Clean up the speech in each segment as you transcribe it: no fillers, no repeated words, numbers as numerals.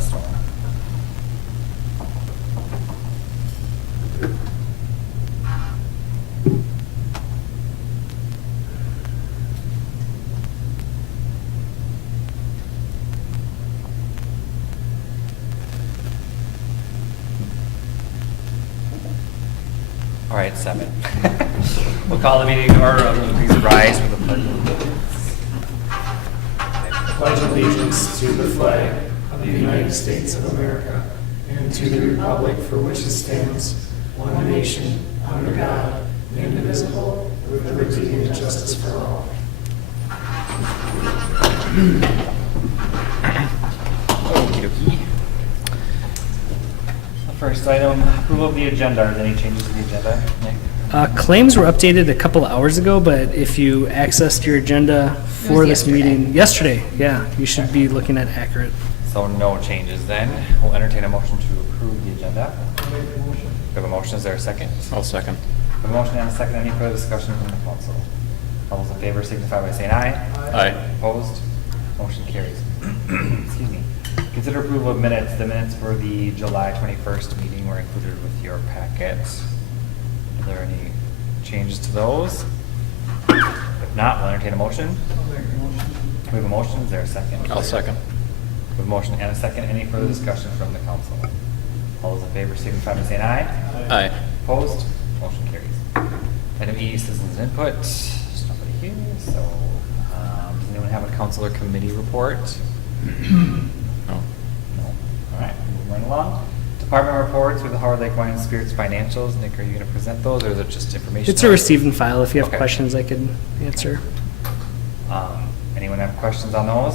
the snow. All right, 7. We'll call the meeting to order. Please rise for the pledge of allegiance. Pledge allegiance to the flag of the United States of America and to the republic for which it stands, one nation, under God, indivisible, with liberty and justice for all. Okey dokey. The first item, approval of the agenda. Are there any changes to the agenda, Nick? Claims were updated a couple of hours ago, but if you accessed your agenda for this meeting yesterday, yeah, you should be looking at accurate. So no changes then. We'll entertain a motion to approve the agenda. We have a motion. Is there a second? I'll second. We have a motion and a second. Any further discussion from the council? All those in favor signify by saying aye. Aye. Opposed? Motion carries. Excuse me. Consider approval of minutes. The minutes for the July 21st meeting were included with your packet. Are there any changes to those? If not, we'll entertain a motion. We have a motion. Is there a second? I'll second. We have a motion and a second. Any further discussion from the council? All those in favor signify by saying aye. Aye. Opposed? Motion carries. Item E, citizens input. There's nobody here, so does anyone have a council or committee report? No. No. All right, moving right along. Department reports with the Howard Lake Wine and Spirits financials. Nick, are you going to present those, or is it just information? It's a receive and file. If you have Okay. questions, I could answer. Anyone have questions on those?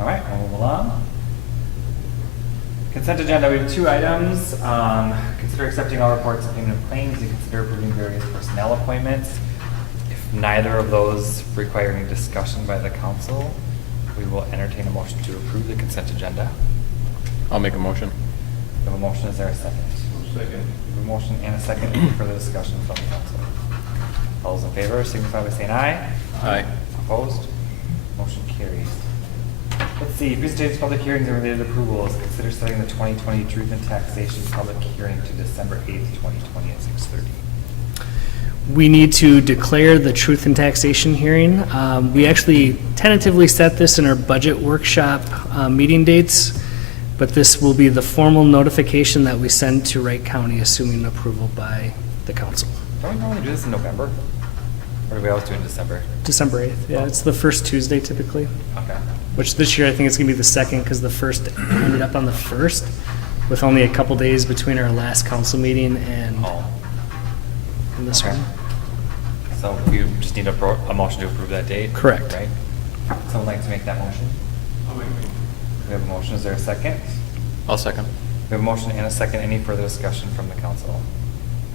All right, we'll move along. Consent agenda, we have 2 items. Consider accepting all reports of payment of claims and consider approving various personnel appointments. If neither of those require any discussion by the council, we will entertain a motion to approve the consent agenda. I'll make a motion. We have a motion, is there a second? Second. We have a motion and a second. Any further discussion from the council? All those in favor signify by saying aye. Aye. Opposed? Motion carries. Let's see, presentations, public hearings, and related approvals. Consider setting the 2020 Truth and Taxation public hearing to December 8th, 2020 at 6:30. We need to declare the truth and taxation hearing. We actually tentatively set this in our budget workshop meeting dates, but this will be the formal notification that we send to Wright County, assuming approval by the council. Don't we normally do this in November? Or do we always do it in December? December 8th, yeah, it's the first Tuesday typically, Okay. which this year I think it's going to be the second because the first ended up on the 1st, with only a couple days between our last council meeting and Oh, this okay. one. So you just need a motion to approve that date? Correct. Right? Someone like to make that motion? We have a motion, is there a second? I'll second. We have a motion and a second. Any further discussion from the council?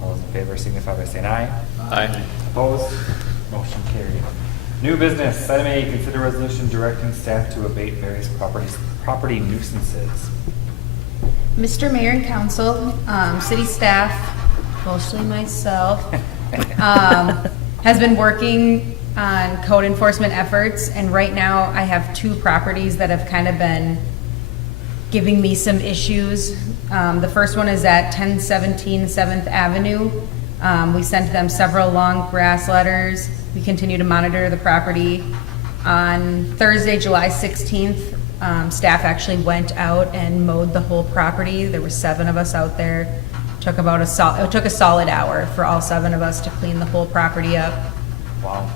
All those in favor signify by saying aye. Aye. Opposed? Motion carried. New business. Item A, consider resolution directing staff to abate various property nuisances. Mr. Mayor and Council, city staff, mostly myself, has been working on code enforcement efforts, and right now I have 2 properties that have kind of been giving me some issues. The first one is at 1017 7th Avenue. We sent them several long grass letters. We continue to monitor the property. On Thursday, July 16th, staff actually went out and mowed the whole property. There were 7 of us out there. It took a solid hour for all 7 of us to clean the whole property up. Wow.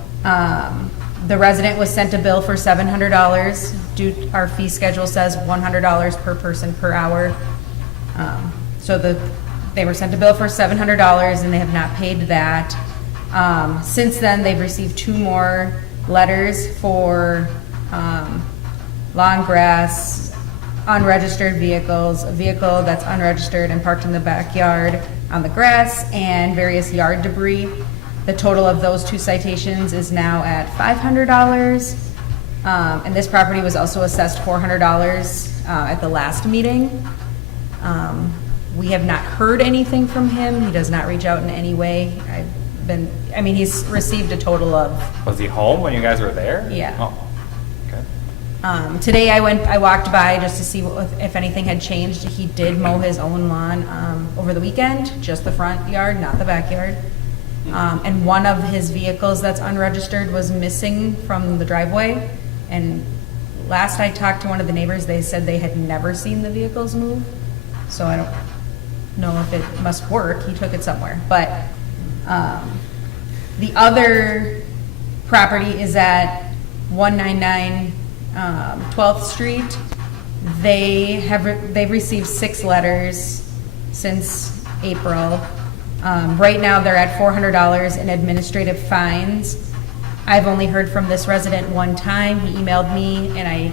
The resident was sent a bill for $700. Our fee schedule says $100 per person per hour. So they were sent a bill for $700 and they have not paid that. Since then, they've received 2 more letters for lawn grass, unregistered vehicles, a vehicle that's unregistered and parked in the backyard on the grass, and various yard debris. The total of those 2 citations is now at $500. And this property was also assessed $400 at the last meeting. We have not heard anything from him. He does not reach out in any way. He's received a total of, Was he home when you guys were there? Yeah. Oh, okay. Today I walked by just to see if anything had changed. He did mow his own lawn over the weekend, just the front yard, not the backyard. And one of his vehicles that's unregistered was missing from the driveway. And last I talked to one of the neighbors, they said they had never seen the vehicles move. So I don't know if it must work. He took it somewhere. But the other property is at 199 12th Street. They've received 6 letters since April. Right now, they're at $400 in administrative fines. I've only heard from this resident one time. He emailed me, and I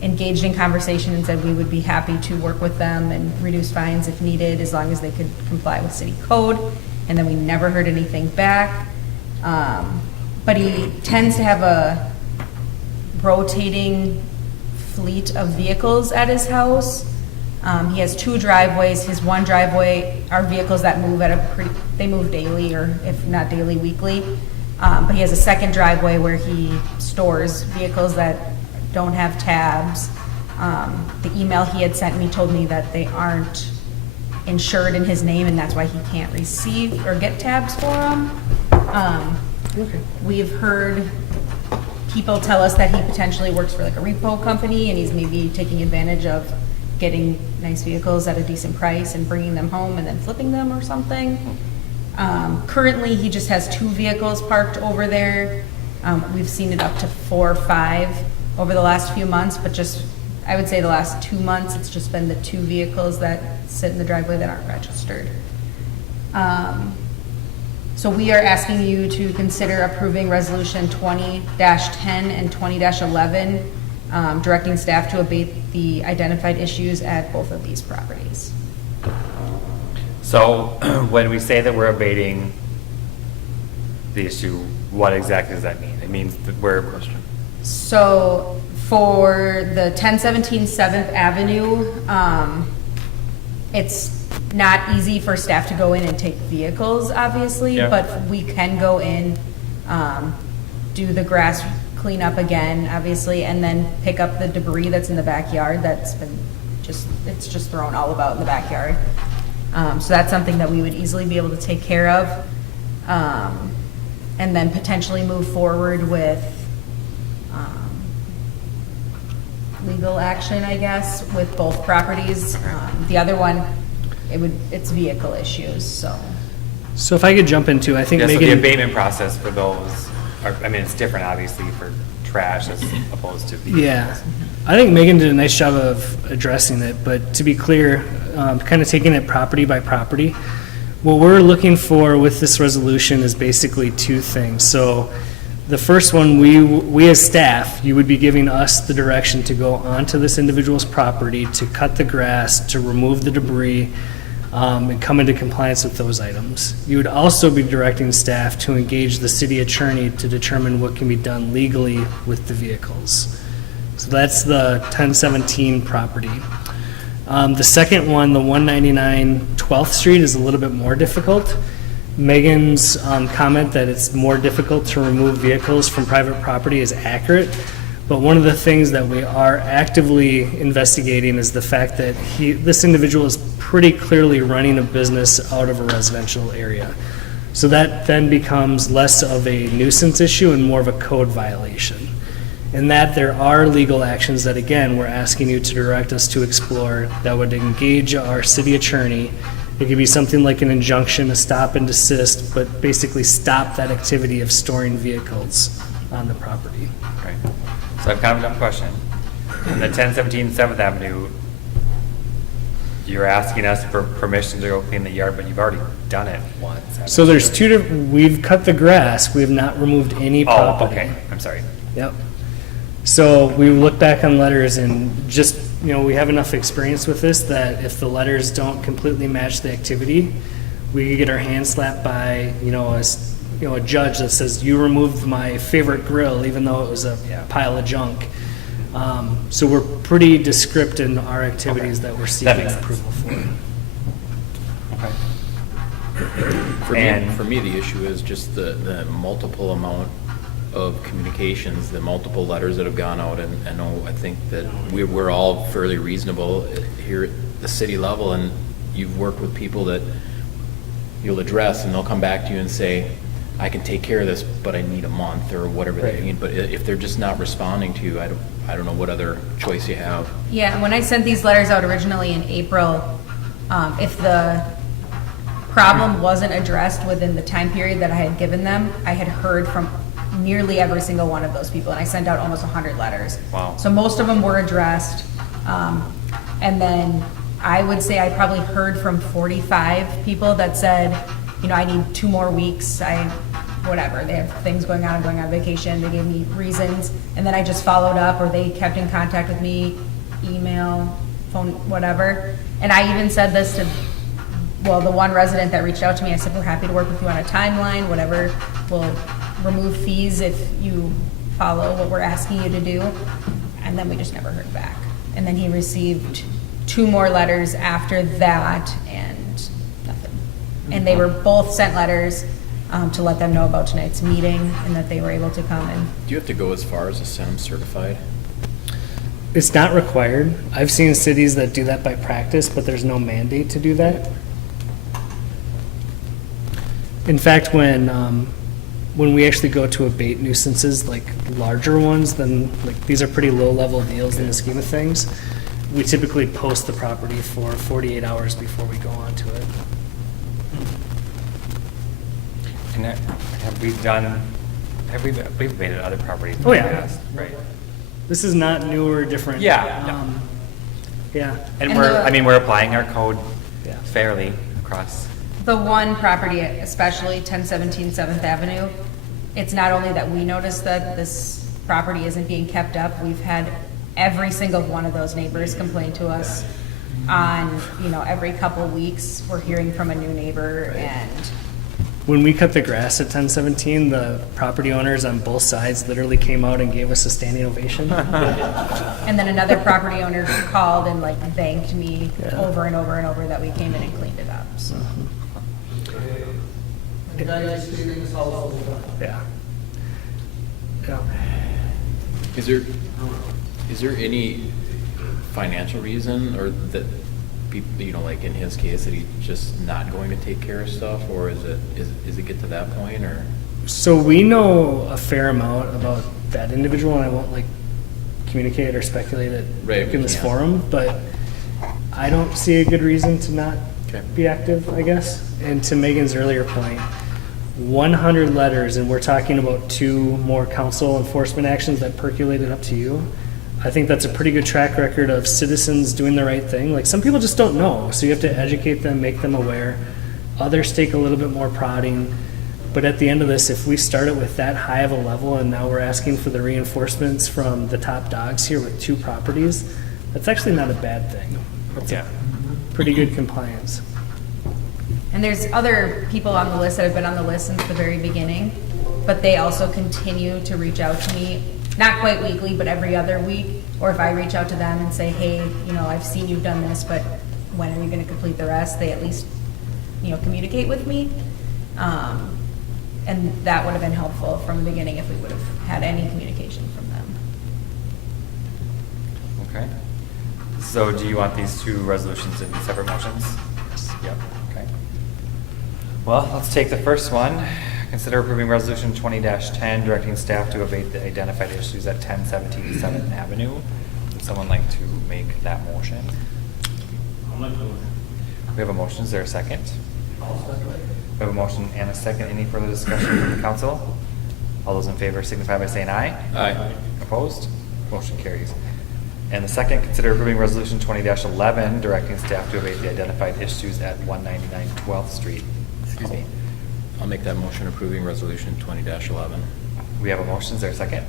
engaged in conversation and said we would be happy to work with them and reduce fines if needed, as long as they could comply with city code. And then we never heard anything back. But he tends to have a rotating fleet of vehicles at his house. He has 2 driveways. His one driveway are vehicles that move they move daily, or if not daily, weekly. But he has a second driveway where he stores vehicles that don't have tabs. The email he had sent me told me that they aren't insured in his name, and that's why he can't receive or get tabs for them. We've heard people tell us that he potentially works for like a repo company, and he's maybe taking advantage of getting nice vehicles at a decent price and bringing them home and then flipping them or something. Currently, he just has 2 vehicles parked over there. We've seen it up to 4 or 5 over the last few months, but just, I would say the last 2 months, it's just been the 2 vehicles that sit in the driveway that aren't registered. So we are asking you to consider approving Resolution 20-10 and 20-11, directing staff to abate the identified issues at both of these properties. So when we say that we're abating the issue, what exactly does that mean? It means that we're, So for the 1017 7th Avenue, it's not easy for staff to go in and take vehicles, obviously, Yeah. but we can go in, do the grass cleanup again, obviously, and then pick up the debris that's in the backyard that's been it's just thrown all about in the backyard. So that's something that we would easily be able to take care of. And then potentially move forward with legal action, I guess, with both properties. The other one, it's vehicle issues, so. So if I could jump into, I think yeah, so the Megan, abatement process for those, I mean, it's different obviously for trash as opposed to vehicles. yeah, I think Megan did a nice job of addressing it, but to be clear, kind of taking it property by property, what we're looking for with this resolution is basically 2 things. So the first one, we as staff, you would be giving us the direction to go onto this individual's property, to cut the grass, to remove the debris, and come into compliance with those items. You would also be directing staff to engage the city attorney to determine what can be done legally with the vehicles. So that's the 1017 property. The second one, the 199 12th Street, is a little bit more difficult. Megan's comment that it's more difficult to remove vehicles from private property is accurate, but one of the things that we are actively investigating is the fact that this individual is pretty clearly running a business out of a residential area. So that then becomes less of a nuisance issue and more of a code violation. In that there are legal actions that, again, we're asking you to direct us to explore that would engage our city attorney. It could be something like an injunction, a stop and desist, but basically stop that activity of storing vehicles on the property. Right. So I've kind of a dumb question. In the 1017 7th Avenue, you're asking us for permission to go clean the yard, but you've already done it once. haven't So you? there's 2 different, we've cut the grass, we have not removed any Oh, property. okay, I'm sorry. Yep. So we look back on letters and just, we have enough experience with this that if the letters don't completely match the activity, we could get our hands slapped by, a judge that says, you removed my favorite grill, even though it was a pile of junk. So we're pretty descriptive in our activities that we're seeking makes sense. approval for. Okay. And- For me, the issue is just the multiple amount of communications, the multiple letters that have gone out, and I think that we're all fairly reasonable here at the city level, and you've worked with people that you'll address, and they'll come back to you and say, I can take care of this, but I need a month, or whatever they Right. need. But if they're just not responding to you, I don't know what other choice you have. Yeah, when I sent these letters out originally in April, if the problem wasn't addressed within the time period that I had given them, I had heard from nearly every single one of those people, and I sent out almost 100 letters. Wow. So most of them were addressed. And then I would say I probably heard from 45 people that said, you know, I need 2 more weeks, whatever, they have things going on, I'm going on vacation, they gave me reasons, and then I just followed up, or they kept in contact with me, email, phone, whatever. And I even said this to, well, the one resident that reached out to me, I said, we're happy to work with you on a timeline, whatever, we'll remove fees if you follow what we're asking you to do. And then we just never heard back. And then he received 2 more letters after that, and nothing. And they were both sent letters to let them know about tonight's meeting and that they were able to come and, Do you have to go as far as to send them certified? It's not required. I've seen cities that do that by practice, but there's no mandate to do that. In fact, when we actually go to abate nuisances, like larger ones, then like these are pretty low-level deals in the scheme of things. We typically post the property for 48 hours before we go on to it. And we've abated other properties? in Oh, the yeah. past, Right. This is not new or different. Yeah, no. Yeah. And And we're applying our code Yeah. fairly across. the one property, especially 1017 7th Avenue, it's not only that we noticed that this property isn't being kept up, we've had every single one of those neighbors complain to us on, you know, every couple weeks, we're hearing from a new neighbor, and When we cut the grass at 1017, the property owners on both sides literally came out and gave us a standing ovation. then another property owner called and like thanked me Yeah. over and over and over that we came in and cleaned it up, so. Yeah. Yeah. Is there any financial reason, or that people, you know, like in his case, that he's just not going to take care of stuff, or is it get to that point, or? So we know a fair amount about that individual, and I won't like communicate or speculate it Right, in this yeah. forum, but I don't see a good reason to not Okay. be active, I guess. And to Megan's earlier point, 100 letters, and we're talking about 2 more council enforcement actions that percolated up to you. I think that's a pretty good track record of citizens doing the right thing. Like, some people just don't know, so you have to educate them, make them aware. Others take a little bit more prodding. But at the end of this, if we start it with that high of a level, and now we're asking for the reinforcements from the top dogs here with 2 properties, that's actually not a bad thing. That's Yeah. pretty good compliance. And there's other people on the list that have been on the list since the very beginning, but they also continue to reach out to me, not quite weekly, but every other week. Or if I reach out to them and say, hey, you know, I've seen you've done this, but when are you gonna complete the rest? They at least, you know, communicate with me. And that would have been helpful from the beginning if we would have had any communication from them. Okay. So do you want these 2 resolutions in separate motions? Yep, okay. Well, let's take the first one. Consider approving resolution 20-10, directing staff to abate the identified issues at 1017 7th Avenue. Would someone like to make that motion? We have a motion, is there a second? We have a motion and a second. Any further discussion from the council? All those in favor signify by saying aye. Aye. Opposed? Motion carries. And the second, consider approving resolution 20-11, directing staff to abate the identified issues at 199 12th Street. Excuse me. I'll make that motion approving resolution 20-11. We have a motion, is there a second?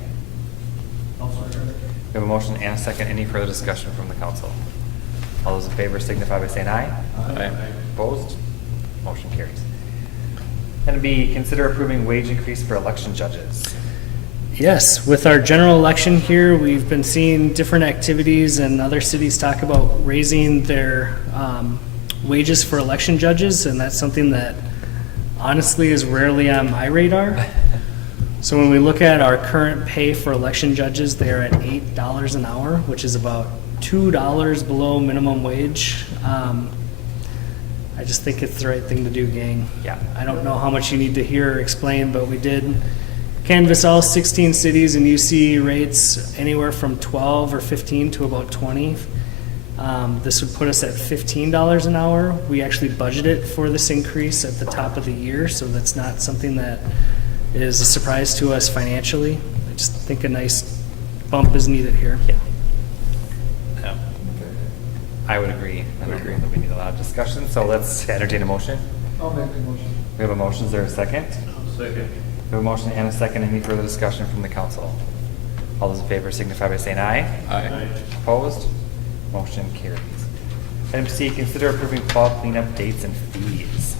We have a motion and a second. Any further discussion from the council? All those in favor signify by saying aye. Aye. Opposed? Motion carries. And B, consider approving wage increase for election judges. Yes, with our general election here, we've been seeing different activities, and other cities talk about raising their wages for election judges, and that's something that honestly is rarely on my radar. So when we look at our current pay for election judges, they are at $8 an hour, which is about $2 below minimum wage. I just think it's the right thing to do, gang. Yeah. I don't know how much you need to hear or explain, but we did canvass all 16 cities, and you see rates anywhere from 12 or 15 to about 20. This would put us at $15 an hour. We actually budgeted for this increase at the top of the year, so that's not something that is a surprise to us financially. I just think a nice bump is needed here. Yeah. I would agree. I would agree that we need a lot of discussion, so let's entertain a motion. I'll make the motion. We have a motion, is there a second? Second. We have a motion and a second. Any further discussion from the council? All those in favor signify by saying aye. Aye. Opposed? Motion carries. Item C, consider approving fall cleanup dates and fees.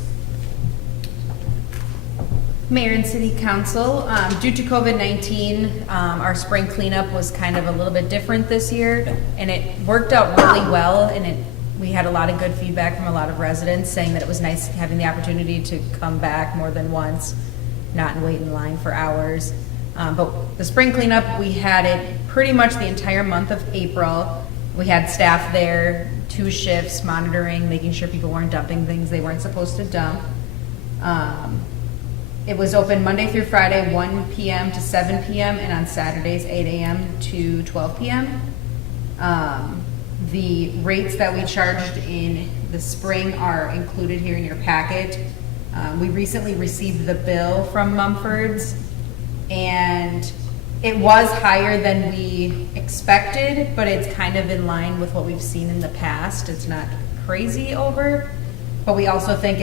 Mayor and City Council, due to COVID-19, our spring cleanup was kind of a little bit different this year, and it worked out really well, and we had a lot of good feedback from a lot of residents saying that it was nice having the opportunity to come back more than once, not wait in line for hours. But the spring cleanup, we had it pretty much the entire month of April. We had staff there, 2 shifts, monitoring, making sure people weren't dumping things they weren't supposed to dump. It was open Monday through Friday, 1 p.m. to 7 p.m., and on Saturdays, 8 a.m. to 12 p.m. The rates that we charged in the spring are included here in your packet. We recently received the bill from Mumford's, and it was higher than we expected, but it's kind of in line with what we've seen in the past. It's not crazy over, but we also think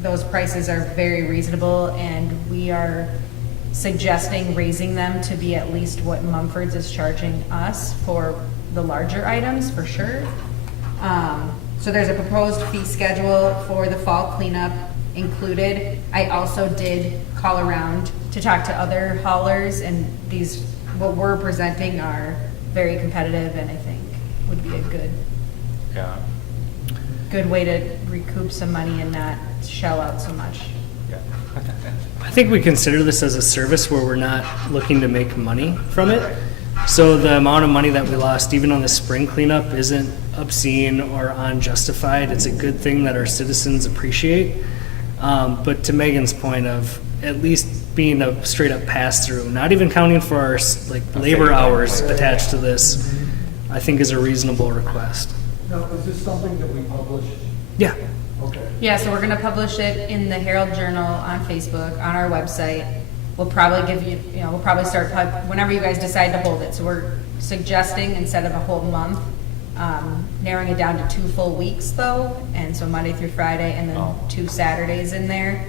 those prices are very reasonable, and we are suggesting raising them to be at least what Mumford's is charging us for the larger items, for sure. So there's a proposed fee schedule for the fall cleanup included. I also did call around to talk to other haulers, and what we're presenting are very competitive, and I think would be a good way to recoup some money and not shell out so much. Yeah. I think we consider this as a service where we're not looking to make money from it. So the amount of money that we lost, even on the spring cleanup, isn't obscene or unjustified. It's a good thing that our citizens appreciate. But to Megan's point of at least being a straight up pass through, not even counting for our labor hours attached to this, I think is a reasonable request. Now, is this something that we publish? Yeah. Okay. Yeah, so we're gonna publish it in the Herald Journal, on Facebook, on our website. We'll probably give you, we'll probably start whenever you guys decide to hold it. So we're suggesting instead of a whole month, narrowing it down to 2 full weeks though. And so Monday through Friday, and then 2 Saturdays in there.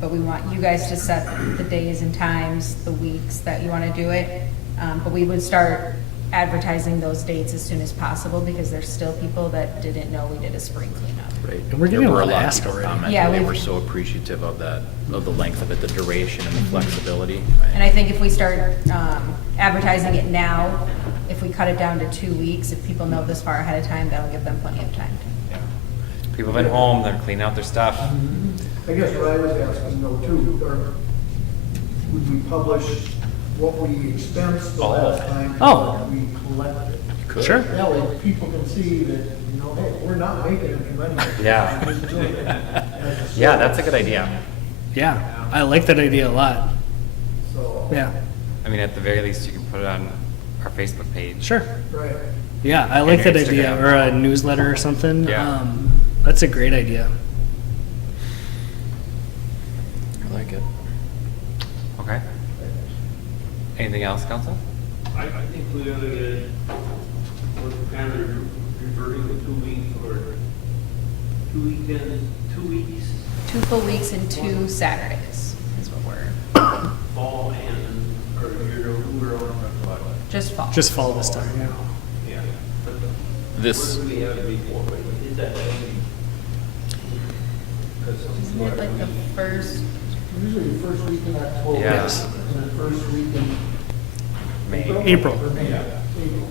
But we want you guys to set the days and times, the weeks that you wanna do it. But we would start advertising those dates as soon as possible, because there's still people that didn't know we did a spring cleanup. Right. And we're getting There were a lot of of ask people already. commenting. Yeah, They we've- were so appreciative of that, of the length of it, the duration and the flexibility. And I think if we start advertising it now, if we cut it down to 2 weeks, if people know this far ahead of time, that'll give them plenty of time. Yeah. People have been home, they're cleaning out their stuff. I guess what I was asking though too, would we publish what we expensed the last time? Oh. What we collected? Could. Sure. That way people can see that, hey, we're not making any money. Yeah. We're just doing it as Yeah, that's a good idea. Yeah, I like that idea a lot. So, Yeah, I mean, at the very least, you can put it on our Facebook page. sure. right. Yeah, I like your that idea, Instagram. or a newsletter or something. Yeah. That's a great idea. I like it. Okay. Anything else, council? I think we ought to get, we're kind of reverting to 2 weeks or 2 weekends, 2 weeks, 2 full weeks and 2 Saturdays is what we're, fall and, or we're on what? just fall. Just fall this time, yeah. Yeah. But This- What do we have before? Is that changing? Isn't it like the first, Usually the first week in October. Yes. And the first week in May. April. Or May. Yeah. April.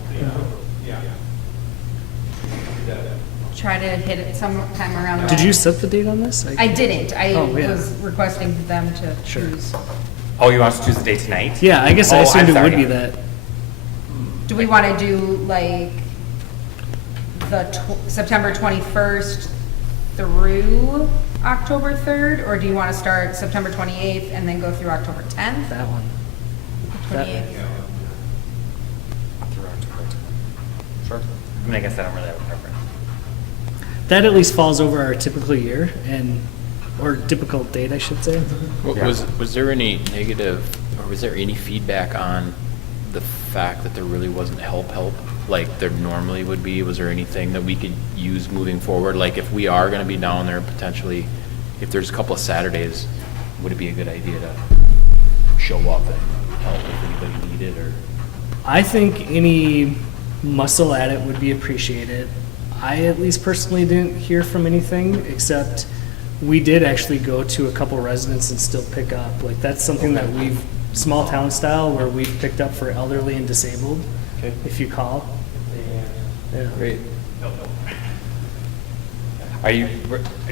Yeah. try to hit it sometime around. Did then. you set the date on this? I didn't. I Oh, yeah. was requesting them to Sure. choose. Oh, you want us to choose the date tonight? Yeah, I guess I Oh, assumed I'm it would sorry. be that. Do we want to do like the September 21st through October 3rd? Or do you want to start September 28th and then go through October 10th? That one. That- 28th? Through October. Sure. I mean, I guess I don't really have a preference. That at least falls over our typical year and, or typical date, I should say. Yeah. Was there any negative, or was there any feedback on the fact that there really wasn't help like there normally would be? Was there anything that we could use moving forward? Like if we are gonna be down there potentially, if there's a couple of Saturdays, would it be a good idea to show up and help if anybody needed, or? I think any muscle at it would be appreciated. I at least personally didn't hear from anything, except we did actually go to a couple residents and still pick up. Like, that's something that we've, small town style, where we've picked up for elderly and disabled, Okay. if you call. Yeah. Great. Are you,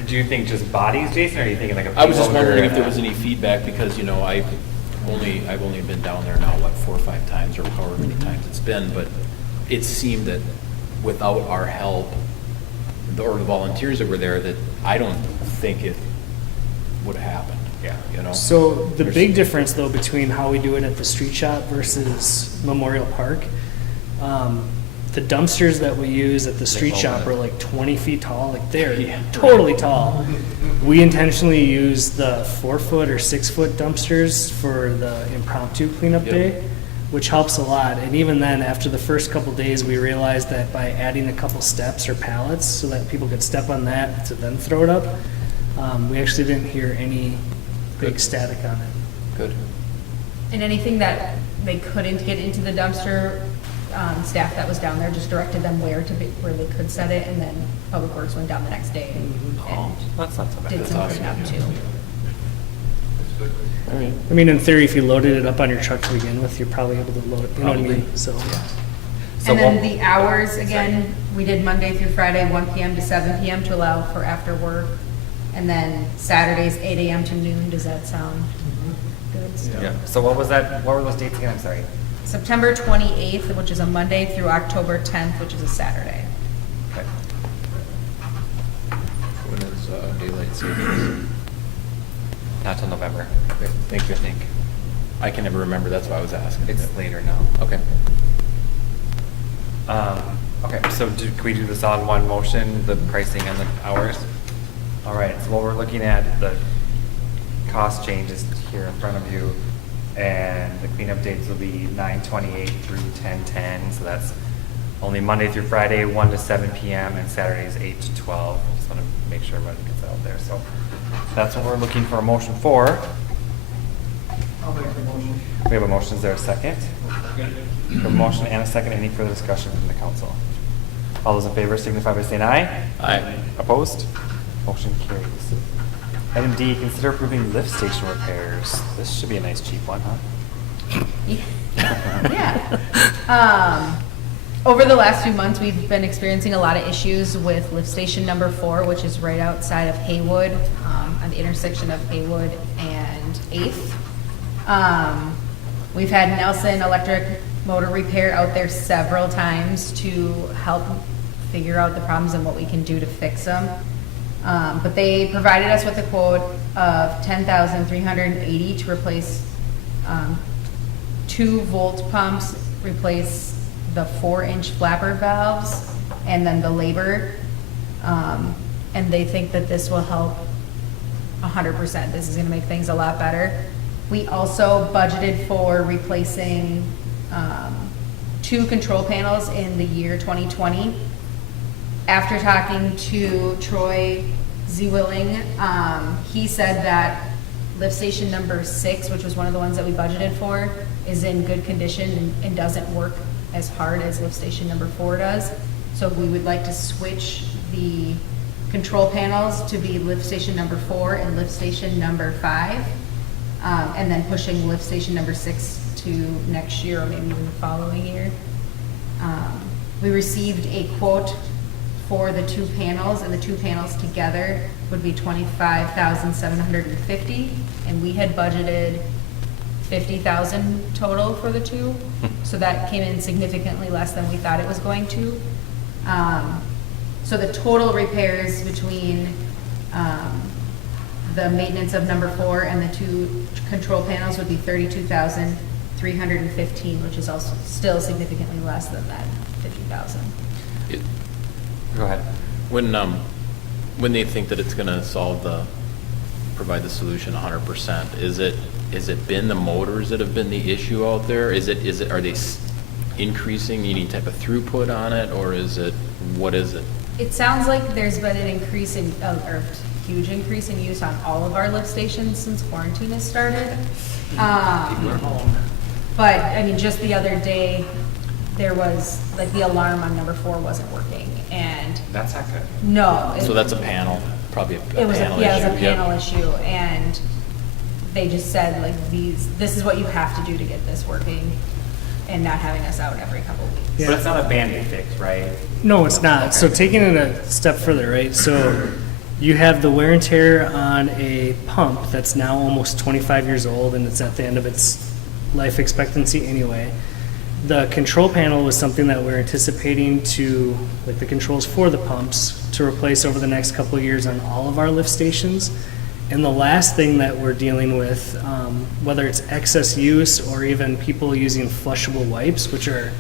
do you think just bodies, Jason, or are you thinking like a? I was just payloader wondering if and there a- was any feedback, because, you know, I've only been down there now, what, 4 or 5 times, or however many times it's been, but it seemed that without our help, or the volunteers that were there, that I don't think it would have happened. Yeah. You know? So the big difference, though, between how we do it at the street shop versus Memorial Park, the dumpsters that we use at the street shop are like 20 feet tall, like they're totally tall. We intentionally use the 4-foot or 6-foot dumpsters for the impromptu cleanup Yep. day, which helps a lot. And even then, after the first couple days, we realized that by adding a couple steps or pallets so that people could step on that to then throw it up, we actually didn't hear any big static on it. Good. And anything that they couldn't get into the dumpster, staff that was down there just directed them where they could set it, and then Public Works went down the next day and That's not so bad. did some awesome. cleanup too. All right. I mean, in theory, if you loaded it up on your truck to begin with, you're probably able to load it, you know what I mean? Probably. So, So And then what- the hours, again, we did Monday through Friday, 1 PM to 7 PM to allow for after work. And then Saturdays, 8 AM to noon. Does that sound good still? Yeah, so what was that, what were those dates again, I'm sorry? September 28th, which is a Monday, through October 10th, which is a Saturday. Okay. When is daylight savings? Not till November. Okay, thank you. I think. I can never remember, that's why I was asking. It's later now. Okay. Okay, so can we do this all in one motion, the pricing and the hours? All right, so what we're looking at, the cost changes here in front of you, and the cleanup dates will be 9/28 through 10/10, so that's only Monday through Friday, 1 to 7 PM, and Saturdays 8 to 12. Just want to make sure everybody gets out there, so that's what we're looking for a motion for. I'll make the motion. We have a motion, is there a second? We have a motion and a second, any further discussion from the council? All those in favor signify by saying aye. Aye. Opposed? Motion carries. Item D, consider approving lift station repairs. This should be a nice cheap one, huh? Yeah. Over the last few months, we've been experiencing a lot of issues with lift station number 4, which is right outside of Haywood, on the intersection of Haywood and 8th. We've had Nelson Electric Motor Repair out there several times to help figure out the problems and what we can do to fix them. But they provided us with a quote of $10,380 to replace 2 volt pumps, replace the 4-inch flapper valves, and then the labor. And they think that this will help 100%. This is gonna make things a lot better. We also budgeted for replacing 2 control panels in the year 2020. After talking to Troy Zwilling, he said that lift station number 6, which was one of the ones that we budgeted for, is in good condition and doesn't work as hard as lift station number 4 does. So we would like to switch the control panels to be lift station number 4 and lift station number 5. And then pushing lift station number 6 to next year or maybe even the following year. We received a quote for the 2 panels, and the 2 panels together would be $25,750, and we had budgeted $50,000 total for the two. So that came in significantly less than we thought it was going to. So the total repairs between the maintenance of number 4 and the 2 control panels would be $32,315, which is also still significantly less than that $50,000. Go ahead. When they think that it's gonna provide the solution 100%, is it been the motors that have been the issue out there? Are they increasing any type of throughput on it, or what is it? It sounds like there's been an increase in, or huge increase in use on all of our lift stations since quarantine has started. But, I mean, just the other day, there was, like, the alarm on number 4 wasn't working, and That's not good. no. So that's a panel, probably a It was, panel yeah, it was a issue, yep. panel issue, and they just said, like, this is what you have to do to get this working, and not having us out every couple weeks. But it's not a Band-Aid fix, right? No, it's not. So taking it a step further, right? So you have the wear and tear on a pump that's now almost 25 years old, and it's at the end of its life expectancy anyway. The control panel was something that we're anticipating to, like the controls for the pumps, to replace over the next couple of years on all of our lift stations. And the last thing that we're dealing with, whether it's excess use or even people using flushable wipes, which are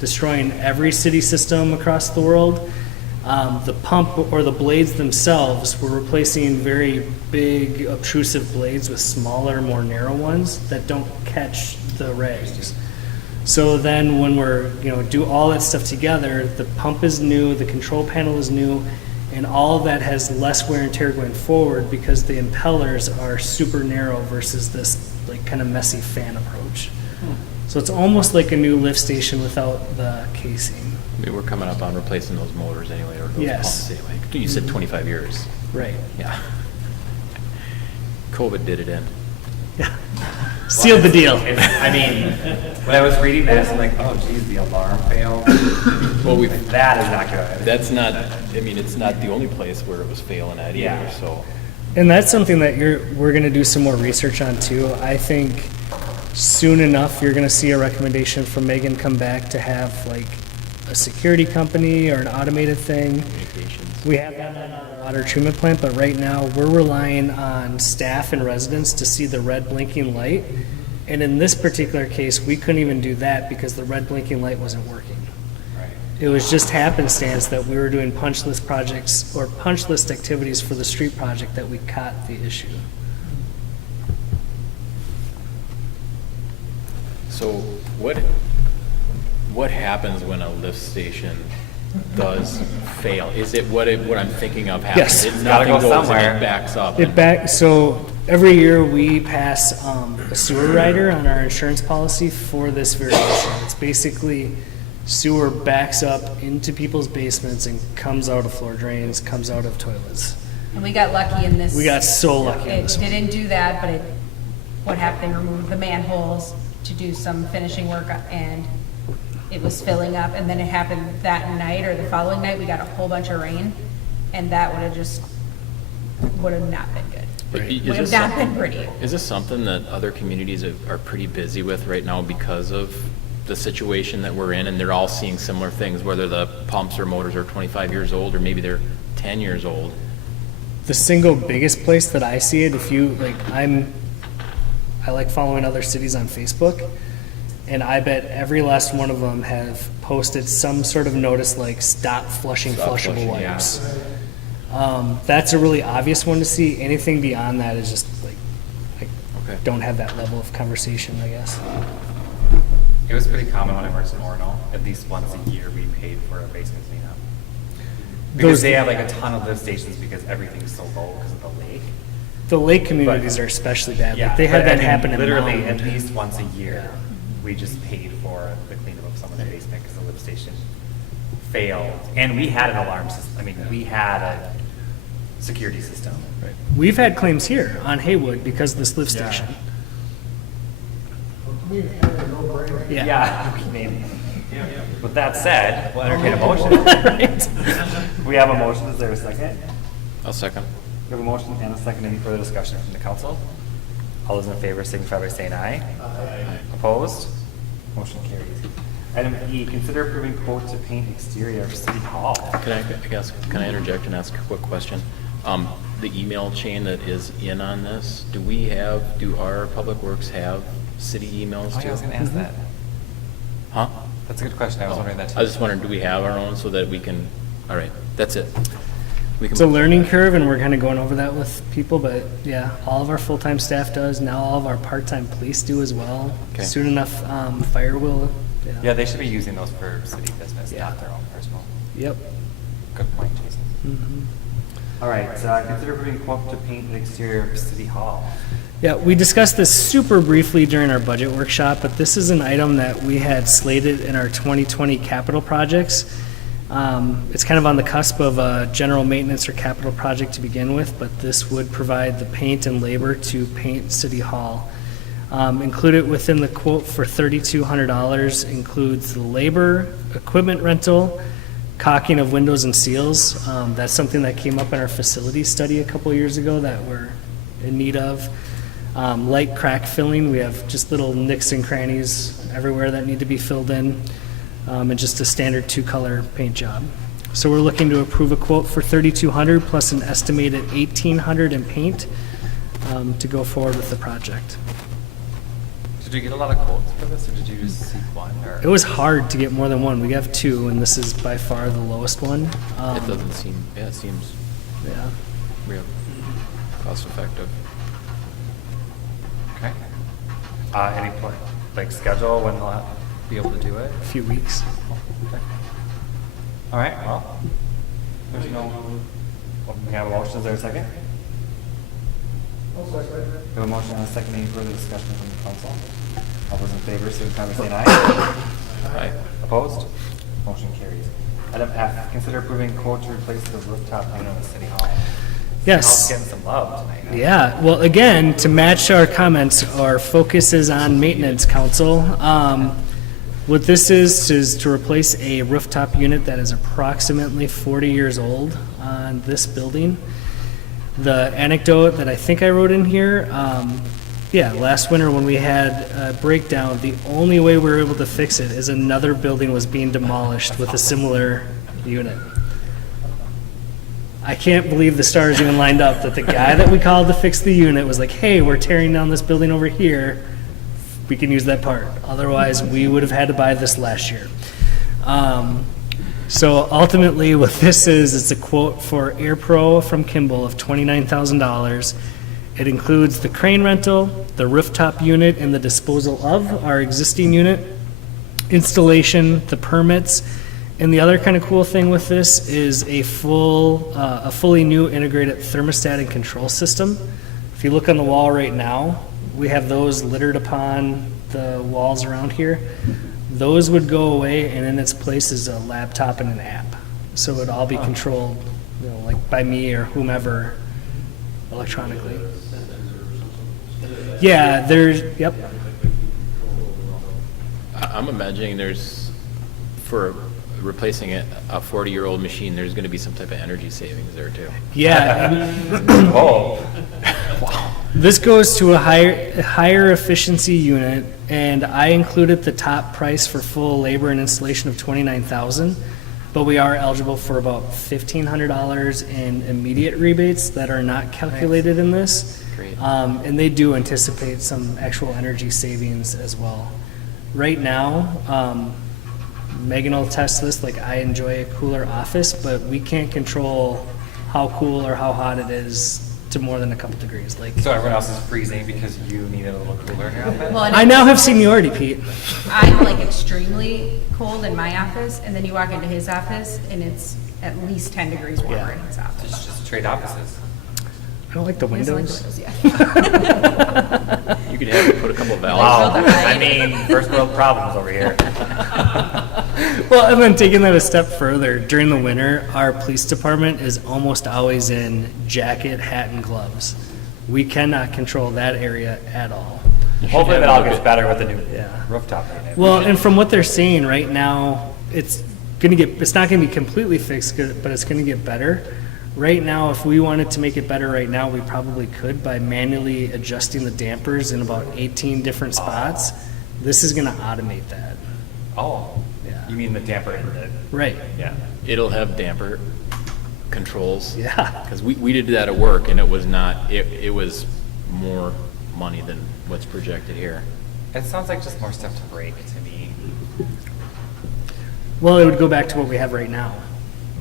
destroying every city system across the world, the pump or the blades themselves, we're replacing very big obtrusive blades with smaller, more narrow ones that don't catch the rays. So then when we're, do all that stuff together, the pump is new, the control panel is new, and all of that has less wear and tear going forward because the impellers are super narrow versus this like kind of messy fan approach. So it's almost like a new lift station without the casing. I mean, we're coming up on replacing those motors anyway, or those Yes. pumps anyway. You said 25 years. Right. Yeah. COVID did it in. Yeah. Sealed the deal. I mean, when I was reading this, I'm like, oh geez, the alarm failed. Well, That is not good. that's not, I mean, it's not the only place where it was failing at either, Yeah. so. And that's something that we're going to do some more research on too. I think soon enough you're going to see a recommendation from Megan come back to have like a security company or an automated thing. Communications. We have that on our water treatment plant, but right now we're relying on staff and residents to see the red blinking light. And in this particular case, we couldn't even do that because the red blinking light wasn't working. Right. It was just happenstance that we were doing punch list projects or punch list activities for the street project that we caught the issue. So what happens when a lift station does fail? Is it what I'm thinking of happens? Yes. It Gotta nothing go goes somewhere. and it backs up. So every year we pass a sewer rider on our insurance policy for this very issue. It's basically sewer backs up into people's basements and comes out of floor drains, comes out of toilets. And we got lucky in this. We got so lucky in It this one. didn't do that, but what happened, they removed the manholes to do some finishing work, and it was filling up, and then it happened that night or the following night, we got a whole bunch of rain, and that would have not been good. Is Would have this not some- been pretty. Is this something that other communities are pretty busy with right now because of the situation that we're in, and they're all seeing similar things, whether the pumps or motors are 25 years old or maybe they're 10 years old? The single biggest place that I see it, if you like, I like following other cities on Facebook, and I bet every last one of them have posted some sort of notice like "Stop flushing Stop flushable flushing, wipes." That's a really obvious one to see. Anything beyond that is just like, I Okay. don't have that level of conversation, I guess. It was pretty common when I worked in Orono. At least once a year, we paid for a basement cleanup. Because Those- they have like a ton of lift stations because everything's so low because of the lake. The lake communities are especially bad. Yeah, Like they had but I that mean, happen in literally Mound. at least once a year. We just paid for the cleanup of someone's basement because the lift station failed. And we had an alarm system. I mean, we had a security system. We've had claims here on Haywood because of this lift Yeah. station. Yeah. I mean, with that said, we'll entertain a motion. Right. We have a motion. Is there a second? I'll second. We have a motion and a second. Any further discussion from the council? All those in favor signify by saying aye. Opposed? Motion carries. Item E, consider approving quote to paint exterior of City Hall. Can I interject and ask a quick question? The email chain that is in on this, do our Public Works have city emails Oh, too? yeah, I was gonna ask that. Huh? That's a good question. I was wondering that too. I was just wondering, do we have our own so that we can, all right, that's it. We It's a can, learning curve, and we're kind of going over that with people, but yeah, all of our full-time staff does. Now all of our part-time police do as well. Okay. Soon enough, fire will, Yeah, they should be using those for city business, Yeah. not their own personal. Yep. Good point, Jason. Mhm. All right, consider approving quote to paint the exterior of City Hall. Yeah, we discussed this super briefly during our budget workshop, but this is an item that we had slated in our 2020 capital projects. It's kind of on the cusp of a general maintenance or capital project to begin with, but this would provide the paint and labor to paint City Hall. Included within the quote for $3,200 includes the labor, equipment rental, caulking of windows and seals. That's something that came up in our facility study a couple years ago that we're in need of. Light crack filling, we have just little nicks and crannies everywhere that need to be filled in, and just a standard two-color paint job. So we're looking to approve a quote for $3,200 plus an estimated $1,800 in paint to go forward with the project. Did you get a lot of quotes for this, or did you just seek one? Or? It was hard to get more than one. We have two, and this is by far the lowest one. it doesn't seem, yeah, it seems Yeah. real cost effective. Okay. Any point, like schedule when they'll be able to do it? A few weeks. Okay. All right, well, there's no, we have a motion, is there a second? We have a motion and a second, any further discussion from the council? All those in favor, signify by saying aye. Aye. Opposed? Motion carries. Item F, consider approving quote to replace the rooftop unit of the City Hall. Yes. City Hall's getting some love tonight. Huh? Yeah, well, again, to match our comments, our focus is on maintenance, council. What this is to replace a rooftop unit that is approximately 40 years old on this building. The anecdote that I think I wrote in here, last winter when we had a breakdown, the only way we were able to fix it is another building was being demolished with a similar unit. I can't believe the stars even lined up that the guy that we called to fix the unit was like, hey, we're tearing down this building over here. We can use that part. Otherwise, we would have had to buy this last year. So ultimately, what this is, it's a quote for Air Pro from Kimball of $29,000. It includes the crane rental, the rooftop unit, and the disposal of our existing unit, installation, the permits, and the other kind of cool thing with this is a fully new integrated thermostat and control system. If you look on the wall right now, we have those littered upon the walls around here. Those would go away, and in its place is a laptop and an app. So it would all be controlled, like by me or whomever electronically. Yeah, yep. I'm imagining for replacing a 40-year-old machine, there's going to be some type of energy savings there too. Yeah. Oh, This goes to a higher efficiency unit, and I included the top price for full labor and installation of $29,000, but we are eligible for about $1,500 in immediate rebates that are not calculated in this. Great. And they do anticipate some actual energy savings as well. Right now, Megan will attest to this, like I enjoy a cooler office, but we can't control how cool or how hot it is to more than a couple degrees. Like, so everyone else is freezing because you need it a little cooler in your office? Well, and I now have seniority, Pete. I'm like extremely cold in my office, and then you walk into his office, and it's at least 10 degrees warmer Yeah. in his office. It's just trade offices. I don't like the He doesn't like windows. windows, yeah. You could have put a couple valves. Wow, built a height. I mean, first world problems over here. Well, and then taking that a step further, during the winter, our police department is almost always in jacket, hat, and gloves. We cannot control that area at all. Hopefully that all gets better with the new Yeah. rooftop unit. Well, and from what they're saying right now, it's not gonna be completely fixed, but it's gonna get better. Right now, if we wanted to make it better right now, we probably could by manually adjusting the dampers in about 18 different spots. This is gonna automate that. Oh, Yeah. you mean the damper in the, Right, yeah. It'll have damper controls. yeah. Because we did that at work, and it was not, it was more money than what's projected here. It sounds like just more stuff to break to me. Well, it would go back to what we have right now.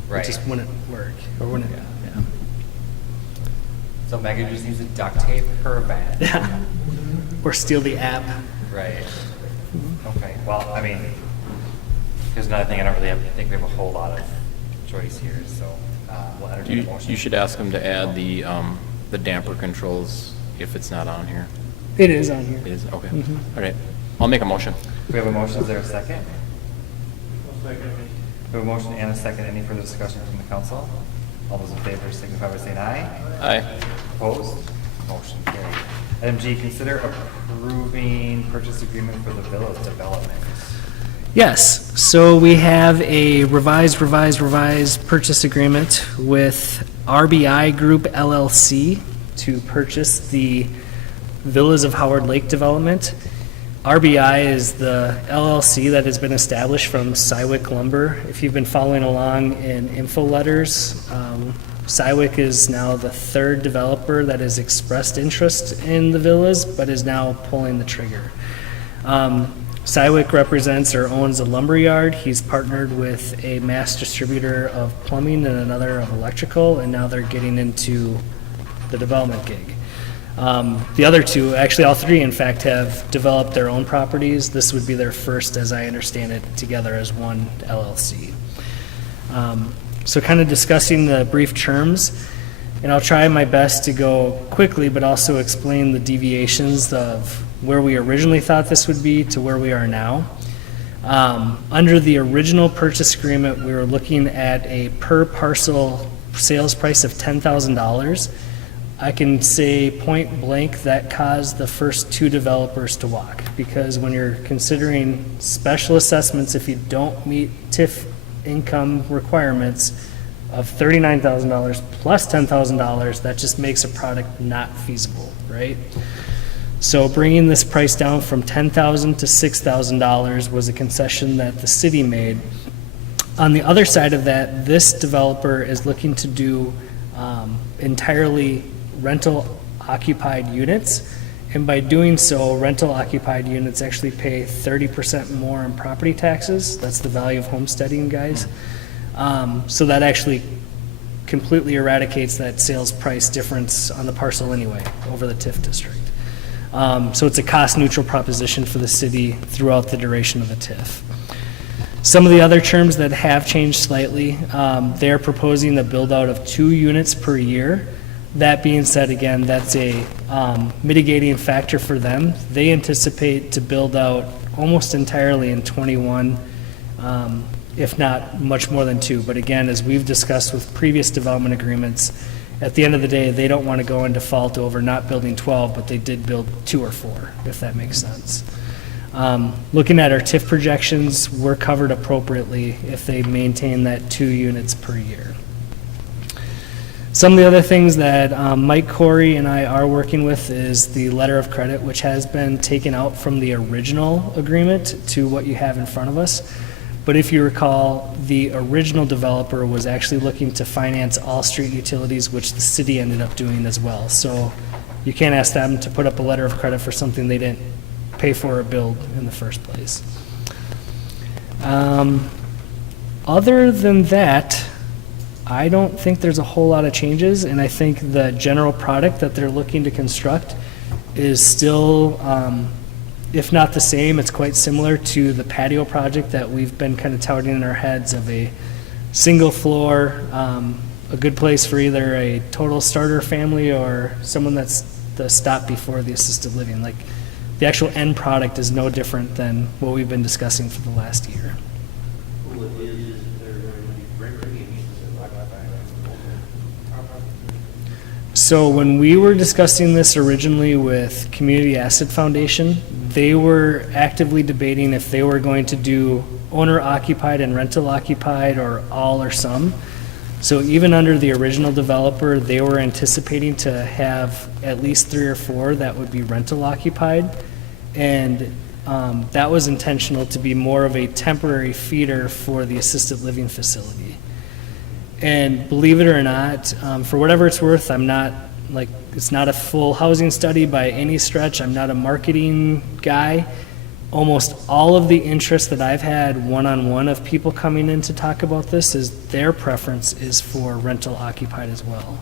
It Right. just wouldn't work, or wouldn't, yeah. So Megan just needs to duct tape her van. Yeah. Or steal the app. Right. Okay, well, I mean, here's another thing, I don't really think we have a whole lot of choice here, so, we'll entertain a motion. You should ask them to add the damper controls if it's not on here. It is on here. It is, okay. Mhm. All right, I'll make a motion. We have a motion, is there a second? I'll second it. We have a motion and a second, any further discussion from the council? All those in favor signify by saying aye. Aye. Opposed? Motion carried. Item G, consider approving purchase agreement for the Villas development. Yes, so we have a revised purchase agreement with RBI Group LLC to purchase the Villas of Howard Lake development. RBI is the LLC that has been established from Cywick Lumber. If you've been following along in info letters, Cywick is now the third developer that has expressed interest in the villas, but is now pulling the trigger. Cywick represents or owns a lumber yard. He's partnered with a mass distributor of plumbing and another of electrical, and now they're getting into the development gig. The other two, actually all three in fact, have developed their own properties. This would be their first, as I understand it, together as one LLC. So kind of discussing the brief terms, and I'll try my best to go quickly, but also explain the deviations of where we originally thought this would be to where we are now. Under the original purchase agreement, we were looking at a per parcel sales price of $10,000. I can say point blank that caused the first two developers to walk, because when you're considering special assessments, if you don't meet TIF income requirements of $39,000 plus $10,000, that just makes a product not feasible, right? So bringing this price down from $10,000 to $6,000 was a concession that the city made. On the other side of that, this developer is looking to do entirely rental occupied units. And by doing so, rental occupied units actually pay 30% more in property taxes. That's the value of homesteading, guys. So that actually completely eradicates that sales price difference on the parcel anyway over the TIF district. So it's a cost neutral proposition for the city throughout the duration of the TIF. Some of the other terms that have changed slightly, they're proposing the build out of 2 units per year. That being said, again, that's a mitigating factor for them. They anticipate to build out almost entirely in '21, if not much more than 2. But again, as we've discussed with previous development agreements, at the end of the day, they don't want to go in default over not building 12, but they did build 2 or 4, if that makes sense. Looking at our TIF projections, we're covered appropriately if they maintain that 2 units per year. Some of the other things that Mike Corey and I are working with is the letter of credit, which has been taken out from the original agreement to what you have in front of us. But if you recall, the original developer was actually looking to finance all street utilities, which the city ended up doing as well. So you can't ask them to put up a letter of credit for something they didn't pay for or build in the first place. Other than that, I don't think there's a whole lot of changes, and I think the general product that they're looking to construct is still, if not the same, it's quite similar to the patio project that we've been kind of touting in our heads of a single floor, a good place for either a total starter family or someone that's the stop before the assisted living. Like, the actual end product is no different than what we've been discussing for the last year. Well, it is they're going to be bringing So when we were discussing this originally with Community Asset Foundation, they were actively debating if they were going to do owner occupied and rental occupied or all or some. So even under the original developer, they were anticipating to have at least 3 or 4 that would be rental occupied. And that was intentional to be more of a temporary feeder for the assisted living facility. And believe it or not, for whatever it's worth, I'm not, like, it's not a full housing study by any stretch. I'm not a marketing guy. Almost all of the interest that I've had one-on-one of people coming in to talk about this is their preference is for rental occupied as well.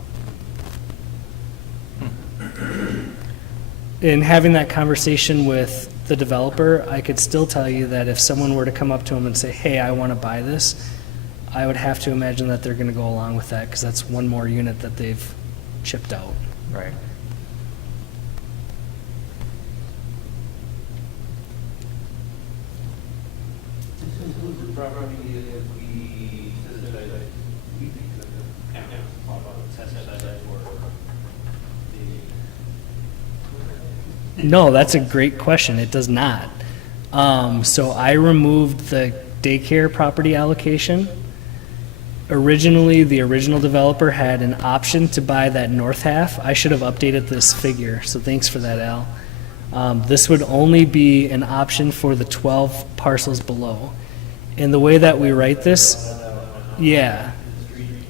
In having that conversation with the developer, I could still tell you that if someone were to come up to him and say, hey, I want to buy this, I would have to imagine that they're going to go along with that because that's one more unit that they've chipped out. Right. This includes the property that we set aside, we think that set aside for the. No, that's a great question. It does not. So I removed the daycare property allocation. Originally, the original developer had an option to buy that north half. I should have updated this figure, so thanks for that, Al. This would only be an option for the 12 parcels below. And the way that we write this, yeah,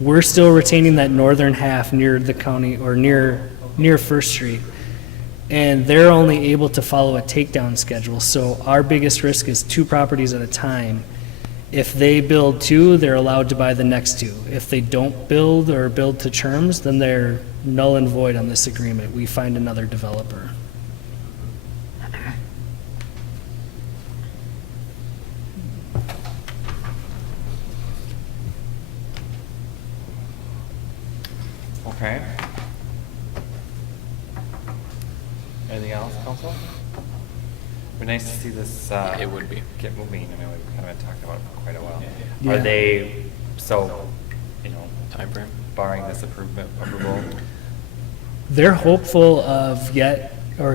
we're still retaining that northern half near the county or near First Street. And they're only able to follow a takedown schedule. So our biggest risk is 2 properties at a time. If they build 2, they're allowed to buy the next 2. If they don't build or build to terms, then they're null and void on this agreement. We find another developer. Okay. Anything else, council? It'd be nice to see this, It would be. get moving. I mean, we've kind of been talking about it for quite a while. Yeah. Are they, so, you know, Timeframe? barring this approval? They're hopeful of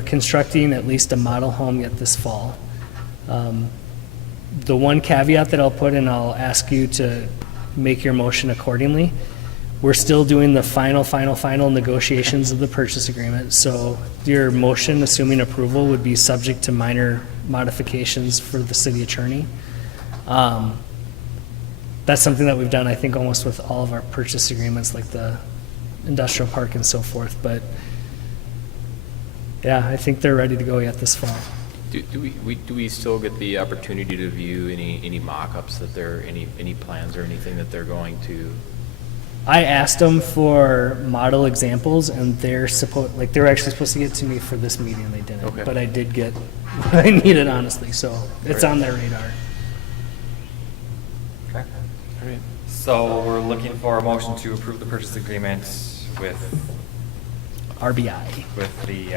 constructing at least a model home yet this fall. The one caveat that I'll put, and I'll ask you to make your motion accordingly, we're still doing the final negotiations of the purchase agreement. So your motion, assuming approval, would be subject to minor modifications for the city attorney. That's something that we've done, I think, almost with all of our purchase agreements, like the industrial park and so forth. But yeah, I think they're ready to go yet this fall. Do we still get the opportunity to view any mock-ups that any plans or anything that they're going to? I asked them for model examples, and they were actually supposed to get to me for this meeting, and they didn't. Okay. But I did get what I needed, honestly, so it's on their radar. Okay. All right. So we're looking for a motion to approve the purchase agreement with RBI. the,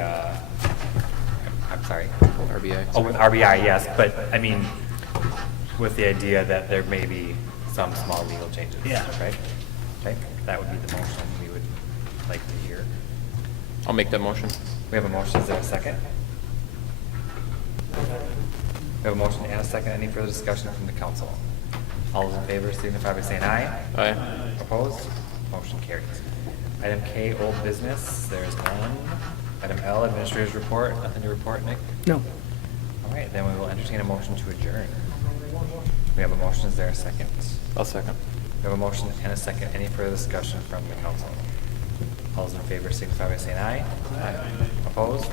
I'm sorry. RBI? Oh, with RBI, yes, but I mean, with the idea that there may be some small legal changes. Yeah. Right? Okay, that would be the motion we would like to hear. I'll make that motion. We have a motion, is there a second? We have a motion and a second. Any further discussion from the council? All those in favor signify by saying aye. Aye. Opposed? Motion carries. Item K, old business, there's none. Item L, administrator's report, nothing to report, Nick? No. All right, then we will entertain a motion to adjourn. We have a motion, is there a second? I'll second. We have a motion and a second. Any further discussion from the council? All those in favor signify by saying aye. Aye. Opposed?